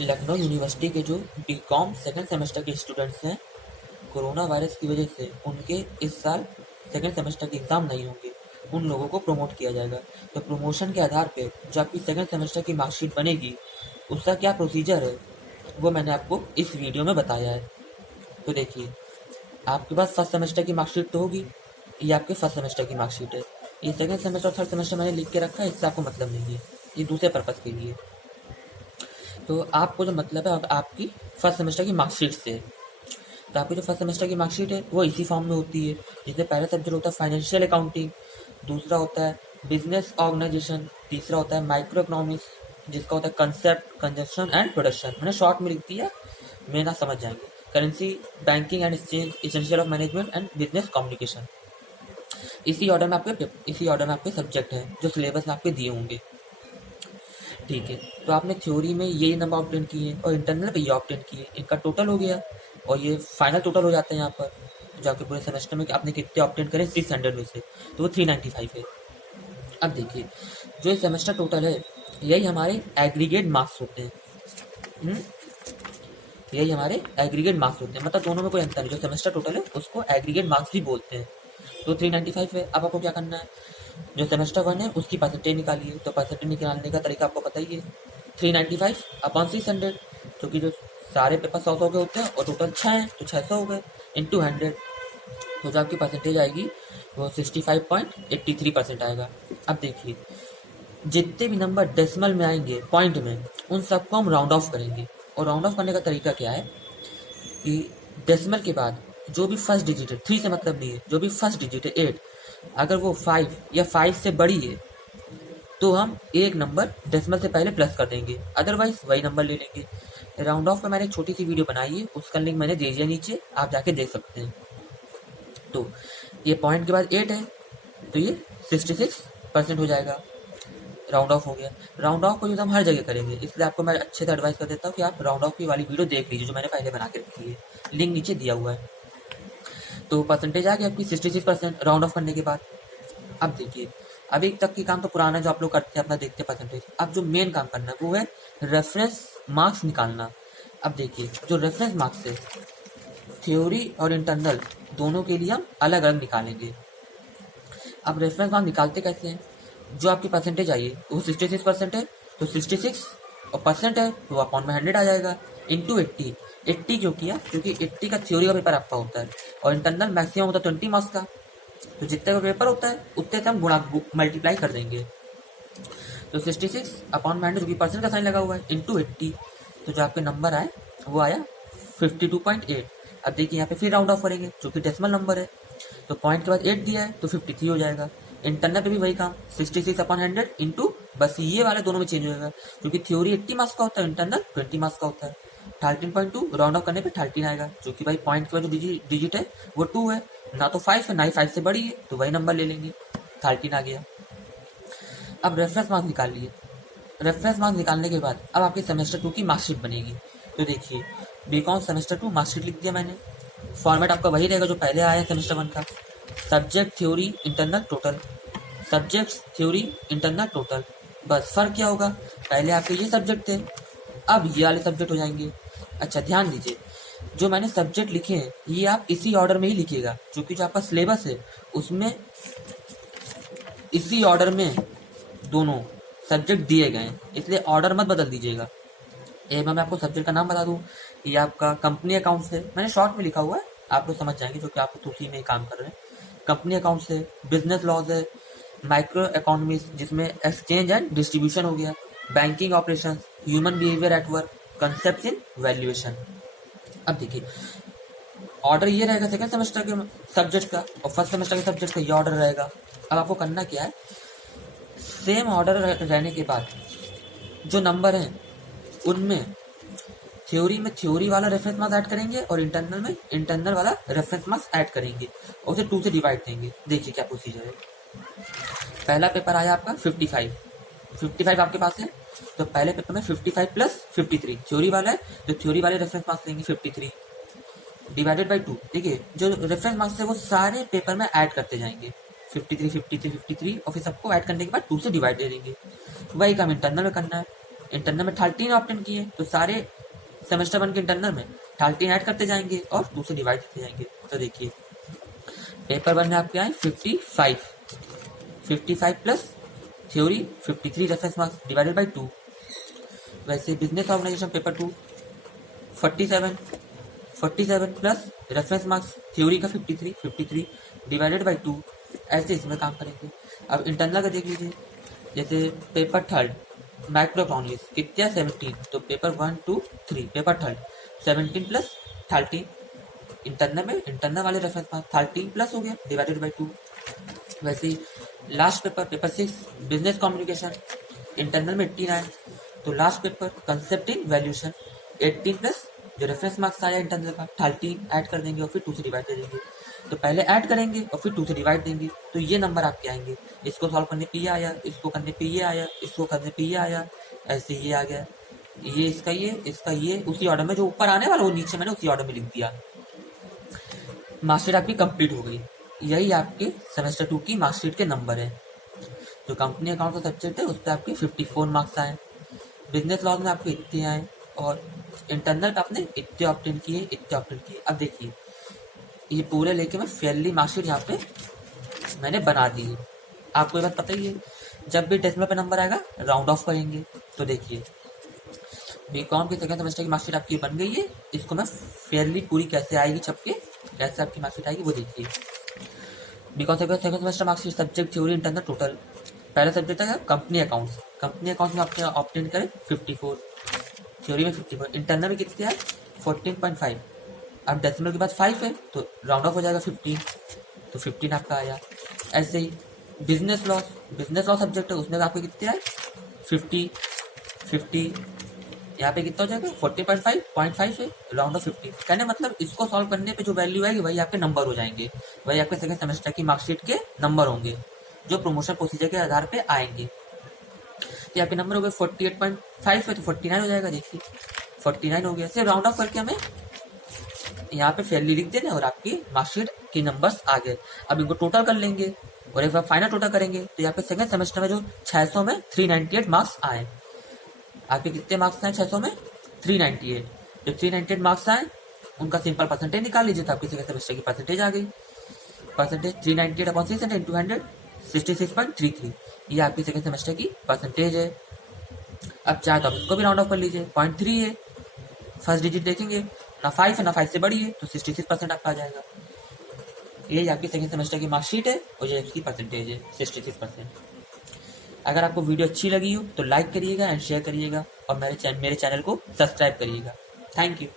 Lucknow university के जो BCom second semester के स्टूडेंट्स हैं, कोरोना वायरस की वजह से उनके इस साल सेकेंड सेमेस्टर के एग्ज़ाम नहीं होंगे। उन लोगों को प्रमोट किया जाएगा। तो प्रमोशन के आधार पे जो आपकी सेकेंड सेमेस्टर की मार्कशीट बनेगी, उसका क्या प्रोसीजर है वो मैंने आपको इस वीडियो में बताया है। तो देखिए, आपके पास फर्स्ट सेमेस्टर की मार्कशीट तो होगी, ये आपके फर्स्ट सेमेस्टर की मार्कशीट है। ये सेकेंड सेमेस्टर और थर्ड सेमेस्टर मैंने लिख के रखा है, इससे आपको मतलब नहीं है, ये दूसरे पर्पज़ के लिए। तो आपको जो मतलब है आपकी फर्स्ट सेमेस्टर की मार्कशीट से है। तो आपकी जो फर्स्ट सेमेस्टर की मार्कशीट है वो इसी फॉर्म में होती है, जिसमें पहला सब्जेक्ट होता है फाइनेंशियल अकाउंटिंग, दूसरा होता है बिजनेस ऑर्गेनाइजेशन, तीसरा होता है माइक्रो इकोनॉमिक्स, जिसका होता है कंसेप्ट, कंजप्शन एंड प्रोडक्शन। मैंने शॉर्ट में लिख दिया, मेन आप समझ जाएंगे। Currency, banking and exchange, essential of management and business communication. इसी ऑर्डर में आपके सब्जेक्ट हैं जो सिलेबस में आपके दिए होंगे। ठीक है, तो आपने थ्योरी में ये नंबर ऑब्टेन किए और इंटरनल पे ये ऑब्टेन किए, इनका टोटल हो गया और ये फाइनल टोटल हो जाता है। यहाँ पर जो आपके पूरे सेमेस्टर में आपने कितने ऑब्टेन करे 600 में से, तो वो 395 है। अब देखिए, जो ये सेमेस्टर टोटल है यही हमारे एग्रीगेट मार्क्स होते हैं। हम्म, यही हमारे एग्रीगेट मार्क्स होते हैं, मतलब दोनों में कोई अंतर नहीं। जो सेमेस्टर टोटल है उसको एग्रीगेट मार्क्स भी बोलते हैं। तो 395 है। अब आपको क्या करना है, जो सेमेस्टर वन है उसकी परसेंटेज निकालिए। तो परसेंटेज निकालने का तरीका आपको पता ही है, 395 अपॉन 600, क्योंकि जो सारे पेपर 100 के होते हैं और टोटल 6 हैं तो 600 हो गए, इंटू 100। तो जो आपकी परसेंटेज आएगी वो 65.83% आएगा। अब देखिए, जितने भी नंबर डेसिमल में आएंगे पॉइंट में, उन सबको हम राउंड ऑफ करेंगे। और राउंड ऑफ करने का तरीका क्या है कि डेसिमल के बाद जो भी फर्स्ट डिजिट है, 3 से मतलब नहीं है, जो भी फर्स्ट डिजिट है 8, अगर वो 5 या 5 से बड़ी है तो हम एक नंबर डेसिमल से पहले प्लस कर देंगे, अदरवाइज वही नंबर ले लेंगे। राउंड ऑफ पे मैंने एक छोटी सी वीडियो बनाई है, उसका लिंक मैंने दे दिया नीचे, आप जाके देख सकते हैं। तो ये पॉइंट के बाद 8 है तो ये 66% हो जाएगा। राउंड ऑफ हो गया। राउंड ऑफ को यूज हम हर जगह करेंगे, इसलिए आपको मैं अच्छे से एडवाइस कर देता हूँ कि आप राउंड ऑफ की वाली वीडियो देख लीजिए, जो मैंने पहले बना के रखी है, लिंक नीचे दिया हुआ है। तो परसेंटेज आ गई आपकी 66% राउंड ऑफ करने के बाद। अब देखिए, अभी तक की काम तो पुराना जो आप लोग करते हैं अपना देखते हैं परसेंटेज। अब जो मेन काम करना है वो है रेफरेंस मार्क्स निकालना। अब देखिए, जो रेफरेंस मार्क्स है थ्योरी और इंटरनल दोनों के लिए हम अलग अलग निकालेंगे। अब रेफरेंस मार्क्स निकालते कैसे हैं, जो आपकी परसेंटेज आई है वो 66% है, तो 66 और परसेंट है तो अपॉन में 100 आ जाएगा, इंटू 80। 80 क्यों किया, क्योंकि 80 का थ्योरी का पेपर आपका होता है और इंटरनल मैक्सिमम होता है 20 मार्क्स का। तो जितने का पेपर होता है उतने से हम गुणा मल्टीप्लाई कर देंगे। तो 66 अपॉन में 100, जो कि परसेंट का साइन लगा हुआ है, इंटू 80। तो जो आपके नंबर आए वो आया 52.8। अब देखिए, यहाँ पे फिर राउंड ऑफ करेंगे, जो कि डेसिमल नंबर है। तो पॉइंट के बाद 8 दिया है तो 53 हो जाएगा। इंटरनल पे भी वही काम, 66 अपॉन 100 इंटू, बस ये वाले दोनों में चेंज हो जाएगा, क्योंकि थ्योरी 80 मार्क्स का होता है, इंटरनल 20 मार्क्स का होता है। 13.2 राउंड ऑफ करने पे 13 आएगा, जो कि भाई पॉइंट के बाद जो डिजिट है वो 2 है, ना तो 5 है ना ही 5 से बड़ी है, तो वही नंबर ले लेंगे। 13 आ गया। अब रेफरेंस मार्क्स निकाल लिए। रेफरेंस मार्क्स निकालने के बाद अब आपके सेमेस्टर 2 की मार्कशीट बनेगी। तो देखिए, बीकॉम सेमेस्टर 2 मार्कशीट लिख दिया मैंने। फॉर्मेट आपका वही रहेगा जो पहले आया है सेमेस्टर 1 का, subject theory internal total, subject theory internal total. बस फर्क क्या होगा, पहले आपके ये सब्जेक्ट थे, अब ये वाले सब्जेक्ट हो जाएंगे। अच्छा ध्यान दीजिए, जो मैंने सब्जेक्ट लिखे हैं ये आप इसी ऑर्डर में ही लिखिएगा, क्योंकि जो आपका सिलेबस है उसमें इसी ऑर्डर में दोनों सब्जेक्ट दिए गए हैं, इसलिए ऑर्डर मत बदल दीजिएगा। एक बार मैं आपको सब्जेक्ट का नाम बता दूं, ये आपका कंपनी अकाउंट्स है, मैंने शॉर्ट में लिखा हुआ है, आप लोग समझ जाएंगे जो कि आप तो उसी में काम कर रहे हैं। कंपनी अकाउंट्स है, बिजनेस लॉज है, माइक्रो इकोनॉमिक्स जिसमें एक्सचेंज एंड डिस्ट्रीब्यूशन हो गया, banking operation, human behaviour at work, concept in valuation. अब देखिए, ऑर्डर ये रहेगा सेकंड सेमेस्टर के सब्जेक्ट का और फर्स्ट सेमेस्टर के सब्जेक्ट का ये ऑर्डर रहेगा। अब आपको करना क्या है, सेम ऑर्डर रहने के बाद जो नंबर हैं उनमें थ्योरी में थ्योरी वाला रेफरेंस मार्क्स ऐड करेंगे और इंटरनल में इंटरनल वाला रेफरेंस मार्क्स ऐड करेंगे और उसे 2 से डिवाइड देंगे। देखिए क्या प्रोसीजर है। पहला पेपर आया आपका 55 आपके पास है, तो पहले पेपर में 55 प्लस 53 थ्योरी वाला है, तो थ्योरी वाले रेफरेंस मार्क्स लेंगे 53 डिवाइडेड बाई 2। देखिए, जो रेफरेंस मार्क्स है वो सारे पेपर में ऐड करते जाएंगे, 53 53 53 और फिर सबको ऐड करने के बाद 2 से डिवाइड दे देंगे। वही काम इंटरनल में करना है। इंटरनल में 13 ऑप्टेन किए, तो सारे सेमेस्टर 1 के इंटरनल में 13 ऐड करते जाएंगे और 2 से डिवाइड करते जाएंगे। तो देखिए पेपर 1 में आपके आए 55 plus theory 53 reference marks divided by 2। वैसे business organisation paper 2 47 plus reference marks theory का 53 डिवाइडेड बाई 2, ऐसे इसमें काम करेंगे। अब इंटरनल का देख लीजिए, जैसे पेपर थर्ड माइक्रो इकोनॉमिक्स कितना 17, तो paper 1 2 3 paper third 17 plus 13 internal में इंटरनल वाले रेफरेंस मार्क्स 13 प्लस हो गया डिवाइडेड बाई 2। वैसे last paper 6 business communication internal में 89, तो last paper concept in valuation 18 plus जो रेफरेंस मार्क्स आया इंटरनल का 13 ऐड कर देंगे और फिर 2 से डिवाइड कर देंगे। तो पहले ऐड करेंगे और फिर 2 से डिवाइड देंगे, तो ये नंबर आपके आएंगे। इसको सॉल्व करने पे ये आया, इसको करने पे ये आया, इसको करने पे ये आया, ऐसे ये आ गया, ये इसका ये उसी ऑर्डर में जो ऊपर आने वाला वो नीचे मैंने उसी ऑर्डर में लिख दिया। मार्कशीट आपकी कंप्लीट हो गई। यही आपके सेमेस्टर 2 की मार्कशीट के नंबर है। जो कंपनी अकाउंट का सब्जेक्ट है उस पर आपके 54 मार्क्स आए, बिजनेस लॉ में आपके इतने आए और इंटरनल पे आपने इतने ऑप्टेन किए। अब देखिए ये पूरे लेके मैं फेयरली मार्कशीट यहाँ पे मैंने बना दी है। आपको ये बात पता ही है, जब भी डेसिमल पे नंबर आएगा राउंड ऑफ करेंगे। तो देखिए बीकॉम के सेकंड सेमेस्टर की मार्कशीट आपकी बन गई है। इसको मैं फेयरली पूरी कैसे आएगी छप के, कैसे आपकी मार्कशीट आएगी वो देखिए। BCom second semester marksheet subject theory internal total पहला सब्जेक्ट है कंपनी अकाउंट्स में आपने ऑप्टेन करें 54, थ्योरी में 54, इंटरनल में कितने आए 14.5। अब डेसिमल के बाद 5 है तो राउंड ऑफ हो जाएगा 15, तो 15 आपका आया। ऐसे ही बिजनेस लॉ सब्जेक्ट है उसमें आपके कितने आए 50, यहाँ पे कितना हो जाएगा 14.5 है राउंड ऑफ 50। कहने मतलब इसको सॉल्व करने पे जो वैल्यू आएगी वही आपके नंबर हो जाएंगे, वही आपके सेकंड सेमेस्टर की मार्कशीट के नंबर होंगे जो प्रमोशन प्रोसीजर के आधार पे आएंगे। तो आपके नंबर हो गए 48.5 है तो 49 हो जाएगा। देखिए 49 हो गया। सिर्फ राउंड ऑफ करके हमें यहाँ पे फेयरली लिख देना और आपकी मार्कशीट के नंबर्स आ गए। अब इनको टोटल कर लेंगे और एक बार फाइनल टोटल करेंगे तो यहाँ पे सेकंड सेमेस्टर में जो 600 में 398 मार्क्स आए, आपके कितने मार्क्स आए 600 में 398। जो 398 मार्क्स आए उनका सिंपल परसेंटेज निकाल लीजिए तो आपकी सेकंड सेमेस्टर की परसेंटेज आ गई। परसेंटेज 398 अपॉन 600 इंटू 100 66.33, ये आपकी सेकंड सेमेस्टर की परसेंटेज है। अब चाहे तो आप इसको भी राउंड ऑफ कर लीजिए, 0.3 है, फर्स्ट डिजिट देखेंगे ना 5 है ना 5 से बड़ी है तो 66% आपका आ जाएगा। ये आपकी सेकंड सेमेस्टर की मार्कशीट है और ये इसकी परसेंटेज है 66%। अगर आपको वीडियो अच्छी लगी हो तो लाइक करिएगा एंड शेयर करिएगा और मेरे चैनल को सब्सक्राइब करिएगा। Thank you.